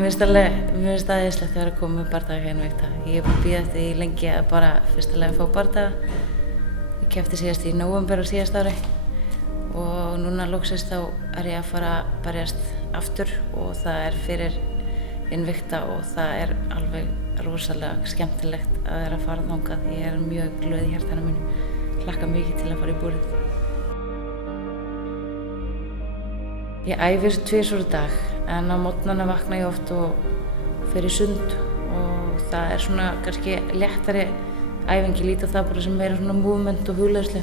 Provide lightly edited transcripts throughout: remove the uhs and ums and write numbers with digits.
Mér finnst æðislegt að vera að koma með bardaga hérna Vikta. Ég hef búin að bíða eftir því lengi að bara fyrstulega fá bardaga. Ég keppti síðast í nóvember á síðast ári og núna loksins þá ég að fara að berjast aftur og það fyrir Invicta og það alveg rosalega skemmtilegt að vera að fara þangað. Ég mjög glöð í hjartanu mínu, hlakka mikið til að fara í búrið. Ég æfi 2 á dag en á morgnana vakna ég oft og fer í sund og það svona kannski léttari æfing. Ég lít á það bara sem meira svona movement og hugleiðslu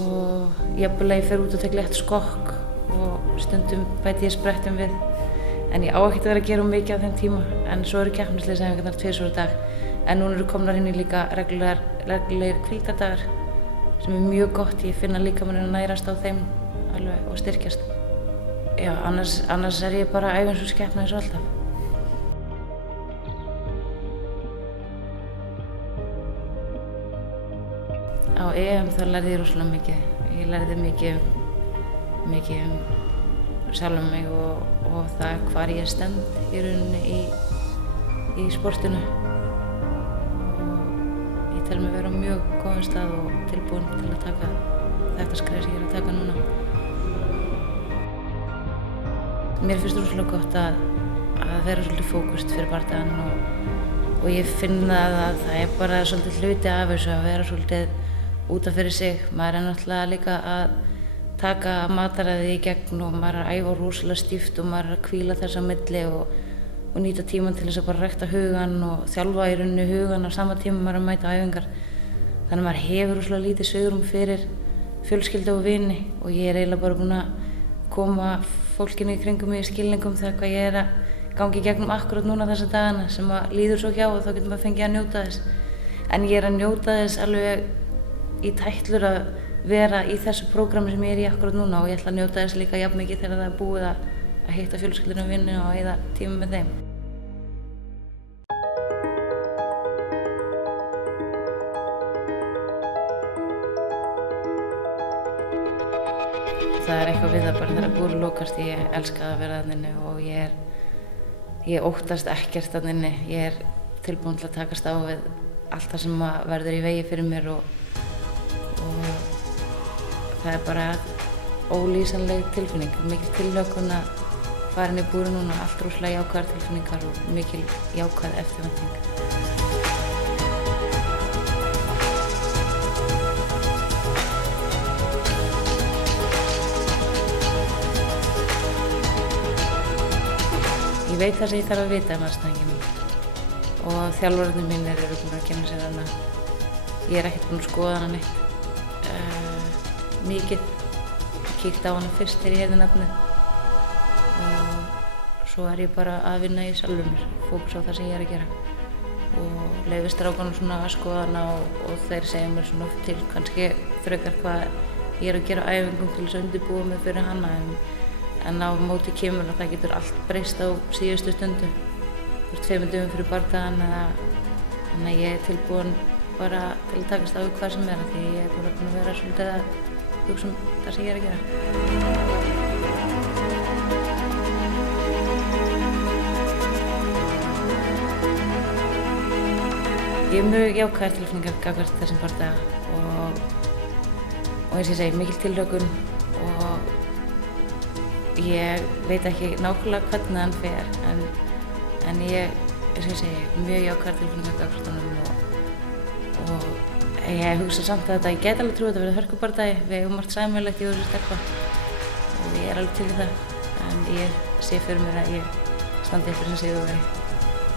og jafnvel að ég fer út og tek létt skokk og stundum bæti ég sprettum við en ég á ekkert að vera að gera mikið á þeim tíma en svo keppnisliðsæfingarnar 2 á dag en núna eru komnar inn í líka reglulegir hvíldardagar sem mjög gott. Ég finn að líkaminn að nærast á þeim alveg og styrkjast. Já, annars ég bara að æfa eins og skepna eins og alltaf. Á EM þá lærði ég rosalega mikið. Ég lærði mikið sjálfa mig og það hvar ég stend í rauninni í sportinu. Og ég tel mig vera á mjög góðum stað og tilbúin til að taka þetta skref sem ég að taka núna. Mér finnst rosalega gott að vera svolítið fókust fyrir bardagann og ég finn að það bara svolítið hluti af þessu að vera svolítið út af fyrir sig. Maður náttúrulega líka að taka mataræði í gegn og maður að æfa rosalega stíft og maður að hvíla þess á milli og nýta tímann til þess að bara rækta hugann og þjálfa í rauninni hugann á sama tíma maður að mæta æfingar. Þannig að maður hefur rosalega lítið svigrúm fyrir fjölskyldu og vini og ég eiginlega bara búin að koma fólkinu í kringum mig í skilningum þegar hvað ég að gangi í gegnum akkurat núna þessa dagana sem að líður svo hjá og þá getur maður fengið að njóta þess. En ég að njóta þess alveg í tætlur að vera í þessu prógrami sem ég í akkurat núna og ég ætla að njóta þess líka jafn mikið þegar það búið að hitta fjölskylduna og vinnu og eyða tíma með þeim. Það eitthvað við það bara þegar búrið lokast. Ég elska að vera þarna inni og ég óttast ekkert þarna inni. Ég tilbúin til að takast á við allt það sem verður í vegi fyrir mér og það bara ólýsanleg tilfinning. Mikil tilhlökkun að fara inn í búrið núna, allt rosalega jákvæðar tilfinningar og mikil jákvæð eftirvænting. Ég veit það sem ég þarf að vita aðstæðingin og þjálfararnir mínir eru búin að kynna sér hana. Ég ekkert búin að skoða hana neitt mikið. Ég kíkti á hana fyrst þegar ég heyrði nafnið og svo ég bara að vinna í sjálfum mér, fókus á það sem ég að gera og leyfi strákunum svona að skoða hana og þeir segja mér svona til kannski frekar hvað ég að gera á æfingum til þess að undirbúa mig fyrir hana en á móti kemur að það getur allt breyst á síðustu stundu. 2 dögum fyrir bardagann þannig að ég tilbúin bara til að takast á við hvað sem því ég bara búin að vera svolítið að hugsa það sem ég að gera. Ég mjög jákvæðar tilfinningar gagnvart þessum bardaga og eins og ég segi, mikil tilhlökkun og ég veit ekki nákvæmlega hvernig hann fer en ég, eins og ég segi, mjög jákvæðar tilfinningar gagnvart honum og ég hugsa samt að ég get alveg trúið að þetta verði hörkubardagi. Við eigum margt sameiginlegt í þessu stelpa og ég alveg til í það en ég sé fyrir mér að ég standi eftir sem sigurvegari.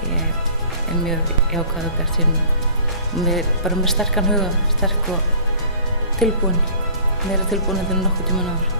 Ég mjög jákvæð og bjartsýn og bara með sterkan huga, sterk og tilbúin, meira tilbúin en nokkuð tímann áður.